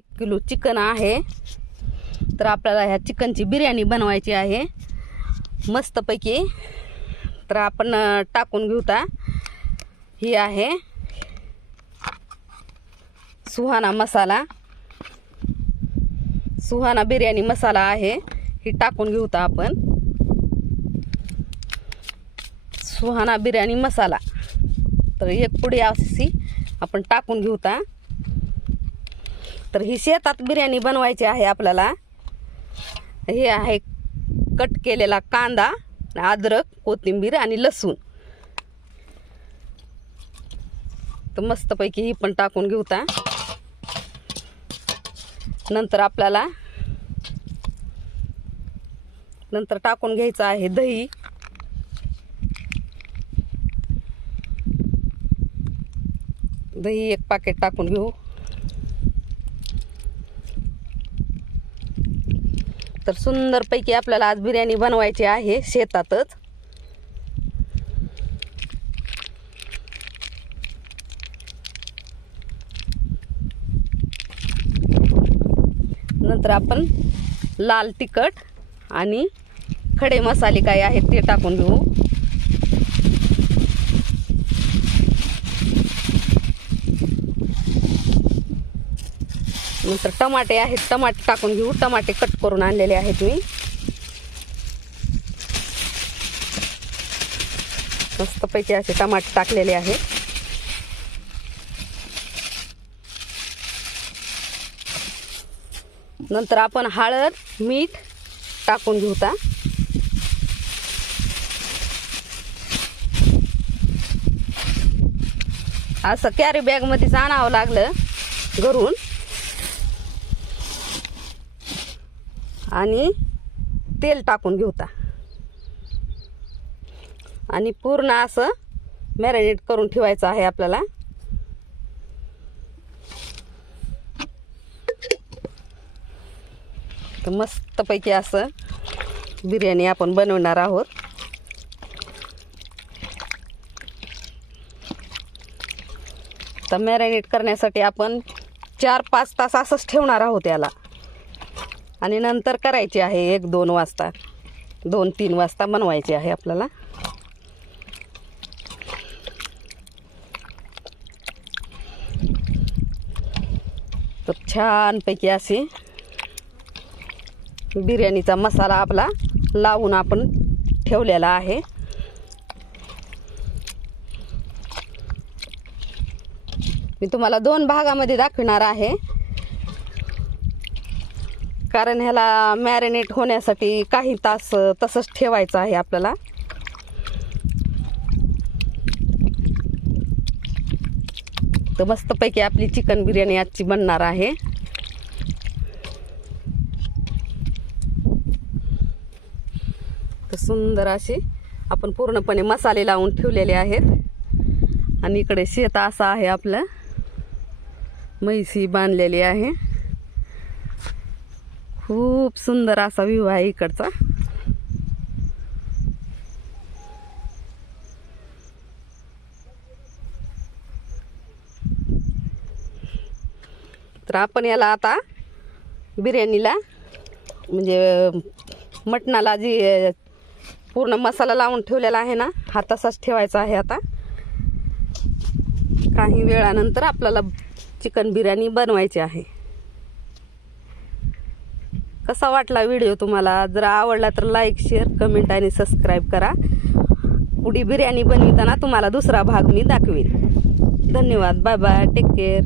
Kilo chicken आहे. तर आपल्याला ह्या चिकनची बिर्याणी बनवायची आहे. मस्तपैकी. तर आपण टाकून घेऊता. ही आहे. सुहाना मसाला. सुहाना बिर्याणी मसाला आहे. ही टाकून घेऊता आपण. सुहाना बिर्याणी मसाला. तर एक पुडी अशी आपण टाकून घेऊता. तर ही शेतात बिर्याणी बनवायची आहे आपल्याला. हे आहे कट केलेला कांदा अद्रक कोथिंबीर आणि लसूण. तर मस्तपैकी ही पण टाकून घेऊ ता नंतर आपल्याला नंतर टाकून घ्यायचं आहे दही. दही एक पाकेट टाकून घेऊ. तर सुंदरपैकी आपल्याला आज बिर्याणी बनवायची आहे शेतातच. नंतर आपण लाल तिखट आणि खडे मसाले काय आहेत ते टाकून घेऊ. नंतर टमाटे आहेत टमाटे टाकून घेऊ. टमाटे कट करून आणलेले आहेत मी. मस्तपैकी असे टमाटे टाकलेले आहेत. नंतर आपण हळद मीठ टाकून घेऊ ता असं कॅरी बॅगमध्येच आणावं लागलं घरून. आणि तेल टाकून घेऊ ता आणि पूर्ण असं मॅरिनेट करून ठेवायचं आहे आपल्याला. तर मस्तपैकी असं बिर्याणी आपण बनवणार आहोत. तर मॅरिनेट करण्यासाठी आपण चार पाच तास असंच ठेवणार आहोत याला. आणि नंतर करायची आहे एक दोन वाजता. दोन तीन वाजता बनवायची आहे आपल्याला. तर छानपैकी अशी बिर्याणीचा मसाला आपला लावून आपण ठेवलेला आहे. मी तुम्हाला दोन भागामध्ये दाखवणार आहे. कारण ह्याला मॅरिनेट होण्यासाठी काही तास तसंच ठेवायचं आहे आपल्याला. तर मस्तपैकी आपली चिकन बिर्याणी आजची बनणार आहे. तर सुंदर अशी आपण पूर्णपणे मसाले लावून ठेवलेले आहेत. आणि इकडे शेत असं आहे आपलं. म्हैसी बांधलेली आहे. खूप सुंदर असा व्ह्यू आहे इकडचा. तर आपण याला आता बिर्याणीला म्हणजे मटणाला जी पूर्ण मसाला लावून ठेवलेला आहे ना हा तसाच ठेवायचा आहे आता. काही वेळानंतर आपल्याला चिकन बिर्याणी बनवायची आहे. कसा वाटला व्हिडिओ तुम्हाला? जर आवडला तर लाईक शेअर कमेंट आणि सबस्क्राईब करा. पुढे बिर्याणी बनविताना तुम्हाला दुसरा भाग मी दाखवेल धन्यवाद. Bye bye take care